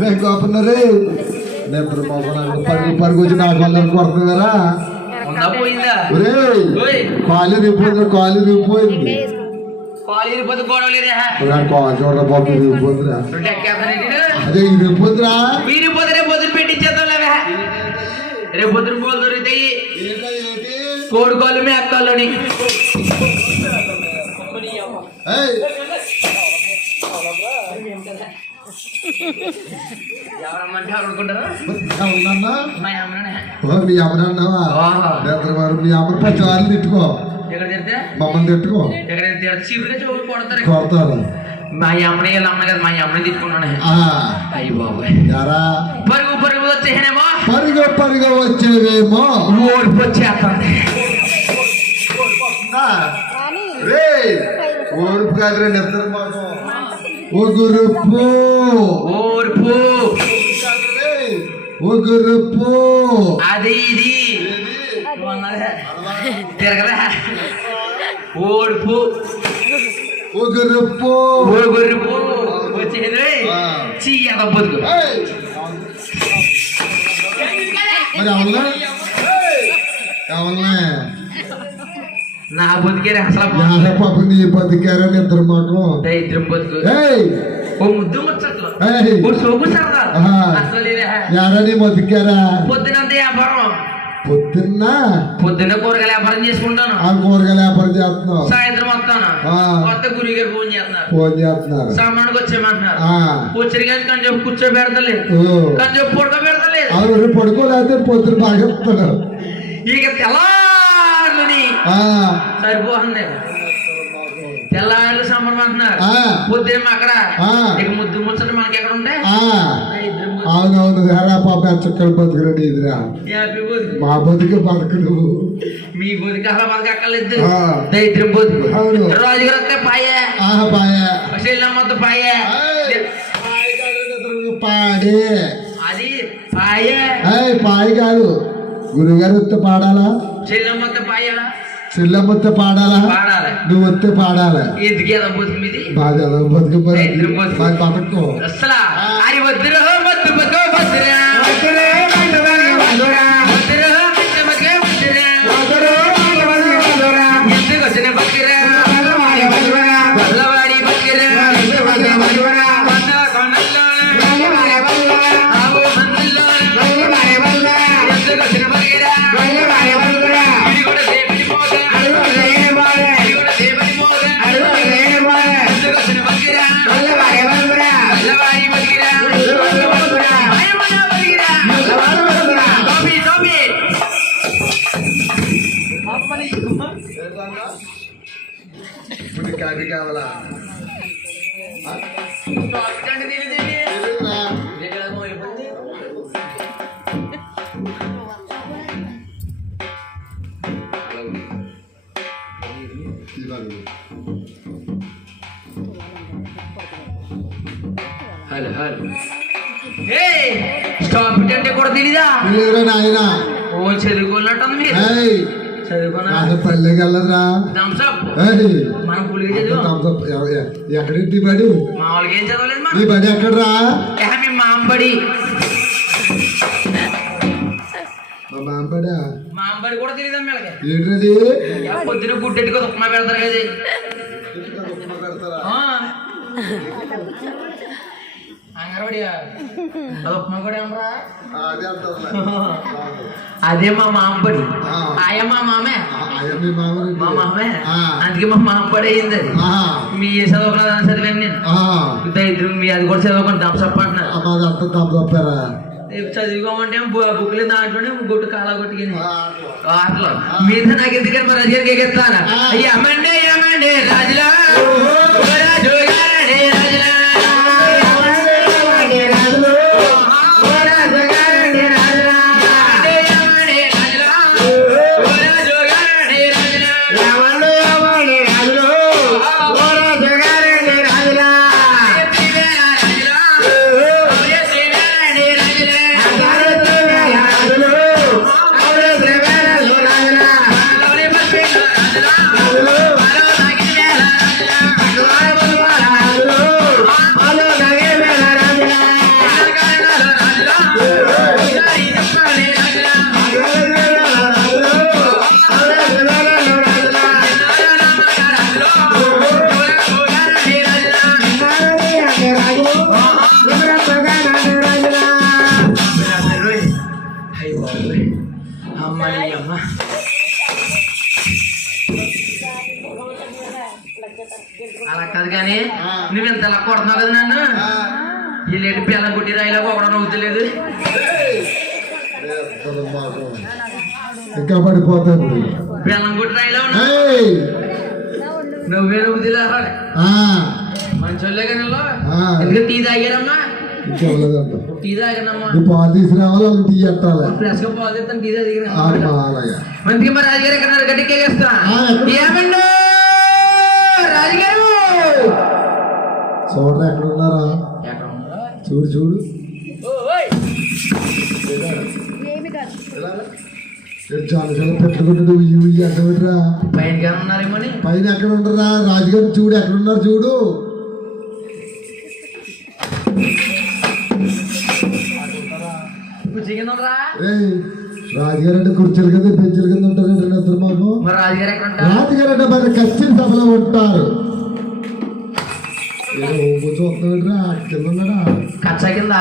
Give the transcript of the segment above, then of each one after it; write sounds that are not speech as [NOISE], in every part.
రే గోపన్నరే నిద్ర బాబు పరుగు పరుగు వచ్చి నాకు వాళ్ళని కొడుతున్నారా ఉందా పోయిందా ఒరే ఓయ్ కాలు రిపోయింది కాలు రిపోయింది కాలు ఇరిపోతే గొడవ లేదా కాలు చూడ బాబు రిపోతుందిరా రెండు ఎక్కేస్తానండి అదే ఇది రిపోతుందిరా మీరు పోతే రేపు పొద్దున పెట్టించేద్దాం లేవా రేపు పొద్దున కోళ్ళు దొరుకుతాయి కోడి కోళ్ళు మీ అమ్మనే అన్నావా వారు మీ అమ్మని పచ్చి వాళ్ళు తిట్టుకో మమ్మల్ని తిట్టుకో. కొడతారు. మా అమ్మని వీళ్ళ అమ్మ కదా మా అమ్మని తిట్టుకున్నాను ఆ, అయ్యి బాబాయ్ పరుగు పరుగు వచ్చేనేమో పరుగ పరుగ వచ్చేవేమో ఓడిపు వచ్చేస్తుంది రే ఓర్పు కాదురా నిద్ర మాకు ఓ గురుపు ఓర్పు ఓ గురుపు అది ఇది తిరగదా ఓడిపు ఓ గురుపు ఓగురుపు వచ్చేది ఆ. చీయక బతుకు! మరి అవల్నా అవల్నా నా బతుకే అసలు పాప నీ బతికారా నిద్ర మాకు. దరిద్రం బతుకు. ఓ ముద్దు ముచ్చట్లు. ఓ సోపు సరదా. అసలు యారా నీ బతికారా? పొద్దునంత వ్యాపారం పొద్దున్న పొద్దున్న కూరగాయల వ్యాపారం చేసుకుంటాను. ఆ కూరగాయల వ్యాపారం చేస్తున్నావు. సాయంత్రం వస్తాను. కొత్త గురి గారు ఫోన్ చేస్తున్నారు. ఫోన్ చేస్తున్నారు. సామాన్కి వచ్చేయమంటున్నారు. ఆ, కూర్చొని కానీ కొంచెం కూర్చోబెడతలేదు. ఓ. కొంచెం పడుకోబెడతలేదు. అవును పడుకోలేకపోతే పొద్దున బాగా చెప్తాడు ఇక తెల్లారుని ఆ, సరిపోతుంది. తెల్లారులు సంబరం అంటున్నారు. ఆ, పొద్దున అక్కడ. ఇక ముద్దు ముచ్చట మనకి ఎక్కడ ఉండే ఆ. అవునవును రా పాప చుక్కలు బతుకురండి ఇదిరా హ్యాపీ బతుకు మా బతుకు బతుకులు. మీ బతుకు అక్కర్లేదు. ఆ. దైత్రం బతుకు అవును. రాజుగారు వస్తే పాయే. ఆహా పాయ. శైలమ్మతో పాయే. పాడే. అది పాయే. పాయ కాదు. గురుగారు వస్తే పాడాలా? శైలమ్మతో పాయ? చెల్లెమ్మ వస్తే పాడాలా? నువ్వు వస్తే పాడాలా? ఎందుకు ఏదో బతుకు మీది? బాగా బతుకు దరిద్రం బతుకు. బతుకు అసలు అది వద్దురో President. বিকাল বিকালবেলা হ্যালো হ্যালো এই স্টপ টেন্টে করে দিলি না না না ও ছেলে গোলাটা তুমি এই ఎ- ఎ- ఎక్కడేంటి బడి? మనం బడి ఎక్కడరా? మాంబడి. మాంబడా? మాంబడి కూడా తెలియదా మేళకి ఏంటది? పొద్దున గుడ్డెట్టుకో ఉప్మా పెడతారు కదా ఆ. అంగన్వాడియా? అది ఉప్మా కూడా ఏమరా? అదే. [LAUGHS] అదే మా మాంబడి. ఆ. ఆయ మా మామే. అయ్య మీ మామే. అందుకే మా మాంబడి అయింది అది. మీ చదువుకున్నదని చదివాను నేను. దరిద్రం మీ అది కూడా చదువుకుని ఏరా. రేపు చదువుకోమంటే బుక్లు దాంట్లోనే గుట్టు కాలా కొట్టుకుని ఆ, ఆటలో మీద నాకు ఎందుకని మరి అడిగారు ఎగెత్తాను ఏమండి ఏమండి అలా కాదు కానీ. నువ్వు ఇంత ఎలా కొడుతున్నావు కదా నన్ను వీళ్ళేంటి పిల్ల గుట్టి రాయిలాగా ఒకడ నవ్వుతలేదు. ఇంకా ఇప్పుడు. బెల్లం గుట్టి రాయిలా! నువ్వే నవ్వుతులే మంచోళ్ళే కానీ వీళ్ళు. ఆ. ఎందుకు టీ తాగారమ్మా. టీ తాగానమ్మా పాలు తీసుకురావాలి టీ ఎట్టాలి ఫ్రెష్గా పాలు తెస్తాను టీ తాగిన మంచిగా మరి రాజుగారు ఎక్కడ గట్టిగా చేస్తా? ఏమండు రాజుగారు చూడరా ఎక్కడ ఉన్నారా? చూడు చూడు. ఓయ్. చాలా చాలా పెట్టుకుంటే నువ్వు ఇవి ఇవి ఎక్కడ పెట్టరా పైన ఎక్కడ ఉండరా రాజుగారు చూడు ఎక్కడ ఉన్నారు చూడు రాజుగారు అంటే కుర్చీల కింద బెంచుల కింద ఉంటారు రాజుగారు అంటే మరి కచ్చిన సభలో ఉంటారు. కచ్చా కింద.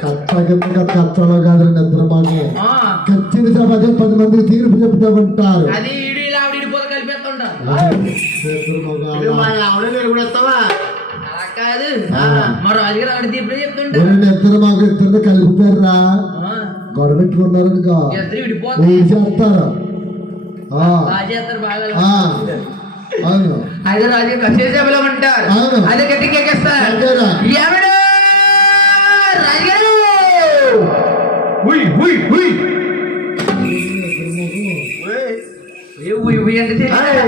కచ్చ కింద కచ్చలో కాదు నిద్ర మాకు. కచ్చిన సభ అదే పది మందికి తీర్పు చెప్తా ఉంటారు. నిద్ర మాకు ఇద్దరు కలిపిపోయారా ఆ, గొడవ ఇద్దరు ఏం చేస్తారు ఆ, బాగా చేస్తారు బాగా ఆ, అవును. అయితే రాజు కచ్చే సభలో ఉంటారు. అవును. అదే గట్టిగా ఎక్కేస్తారు. అంతేరా? ఎవడు? రాజుగారు! ఉయ్ ఉయ్ ఉయ్. ఏ ఉయ్ ఉయ్ అంటే తెలియదా?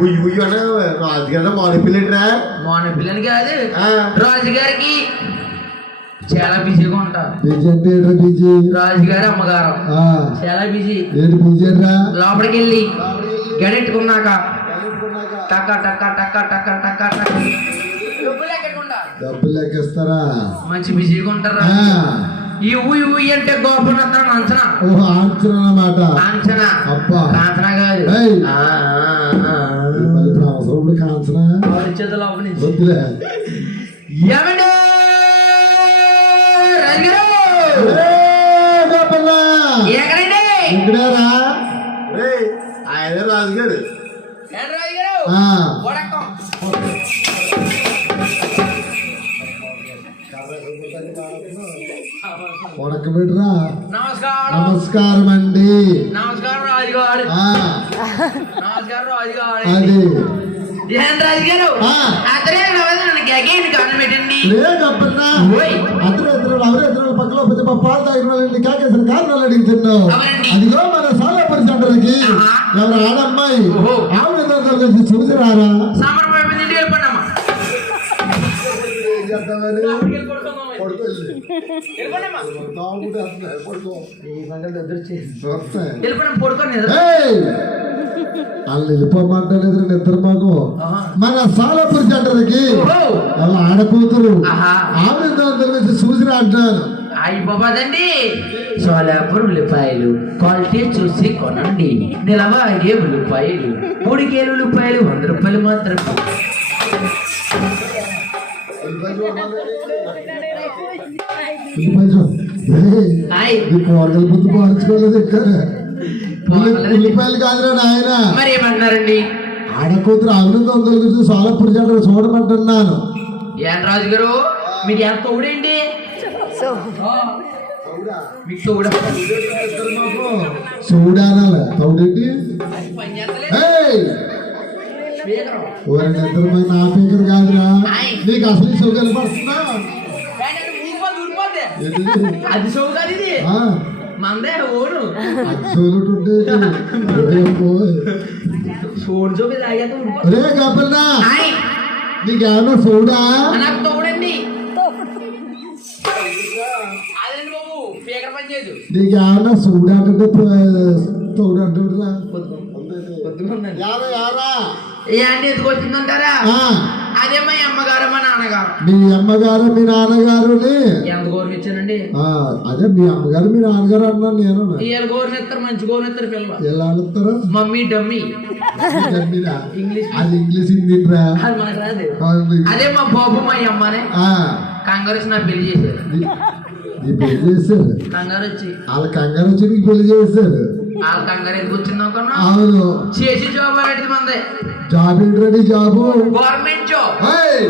ఉయ్యి ఉయ్యి అంటే రాజుగారు మాని పిల్లట్రా మోన పిల్లని కాదు రాజుగారికి చాలా బిజీగా ఉంటారు. బీజీ అంటే ఏంట్రా బీజీ? రాజుగారి అమ్మగారు. ఆ, చాలా బిజీ. ఏంటి బీజీ లోపలికి వెళ్ళి గడెట్టుకున్నాక టక్క టక్క టక్క టక్క టక్క టక్క. డబ్బులు ఎక్కడికుండా డబ్బులు లెక్కిస్తారా మంచి బిజీగా ఉంటారు? ఆ, ఈ ఊయి ఊయి అంటే గోపనత్తాను అంచనా. ఓహో ఆన్సర్ అన్నమాట. అంచనా. అబ్బా. కాంచనా కాదు. ఏయ్. ఆ, ఆ, ఆ, మరి ఇప్పుడు అవసరం ఇప్పుడు కాన్సరా ఆ. ఆవిడ చేతుల లోపల నుంచి. వద్దులే. ఏమండి? గోపన్న! ఎక్కడండి? ఇక్కడేరా ఆయన రాజుగారు. వడకం. ఉడకబెట్టురా నమస్కారం. నమస్కారం అండి. నమస్కారం రాజుగారు. ఆ, నమస్కారం రాజుగారు. అది. ఏం రాజుగారు ఆ. అతనే నన్ను గెగేయండి కారణం పెట్టండి లే గొప్పన్నా ఓయ్. అతను ఇతరులు ఎవరు ఇతరులు పక్కలో పెద్ద పాలు తాగిన వాళ్ళని కాకేసిన కారణాలు అడుగుతున్నావు అవునండి. అదిగో మన సాలాపరి సెంటర్కి ఆహా. ఎవరు ఆడమ్మాయి. ఆవిడ చూసి రారా నిద్ర వాళ్ళు వెళ్ళిపోమంటలేదు నిద్ర. మాకు. మన సాలాపూర్ ఓహో. వాళ్ళ కలిసి చూసి రాంటాను అయ్యి బాబాదండి సోలాపూర్ ఉల్లిపాయలు క్వాలిటీ చూసి కొనండి. నిలవాగే ఉల్లిపాయలు మూడు కేలు ఉల్లిపాయలు వంద రూపాయలు మాత్రం కూరగాయల బుద్ధి మార్చుకోలేదు ఇక్కడ కూరగాయలు- ఉల్లిపాయలు కాదురా నాయన మరి ఏమంటున్నారండి ఆడకూతురు దొంగల గురించి సాలాపూర్ సెంటర్ చూడమంటున్నాను ఏం రాజు గారు మీరు ఎంత తోడేంటి చూడాలి తౌడేంటి నా పీకర్ కాదురా. నీకు అసలు సౌకర్యం పడుతుందా కానీ అది షో కాదు ఇది మందే ఓను. ఫోన్ చూపి. ఒరే గబ్బన్నా. హాయ్. నీకేమన్నా చూడా నాకు తోడండి. పని చేయదు. నీకేమన్నా చూడంటే తోడు ఉందండి యారా యారా. ఏ అంటే ఎత్తుకొచ్చిందంటారా ఆ, అదే మా అమ్మగారు మా నాన్నగారు మీ అమ్మగారు మీ నాన్నగారుని ఎంత అదే మీ అమ్మగారు మీ నాన్నగారు అన్నాను నేను. మంచి గౌరవం ఇస్తారు పిల్లలు. ఎలా అంటారు మమ్మీ డమ్మీ. ఇంగ్లీష్ అది ఇంగ్లీష్ అది మనకు రాదు. అది మా బాబు మా అమ్మనే. ఆ, కంగారు వచ్చి నా పెళ్ళి చేశారు. నీ నీ పెళ్ళి చేశారు? కంగారు వచ్చి. వాళ్ళ కంగారు వచ్చి నీకు పెళ్ళి చేశారు? వాళ్ళ కంగారు ఎందుకు వచ్చింది అవును. చేసి జాబ్ అనేది మంది. జాబ్ ఏంటి రెడీ జాబు గవర్నమెంట్ జాబ్ ఏయ్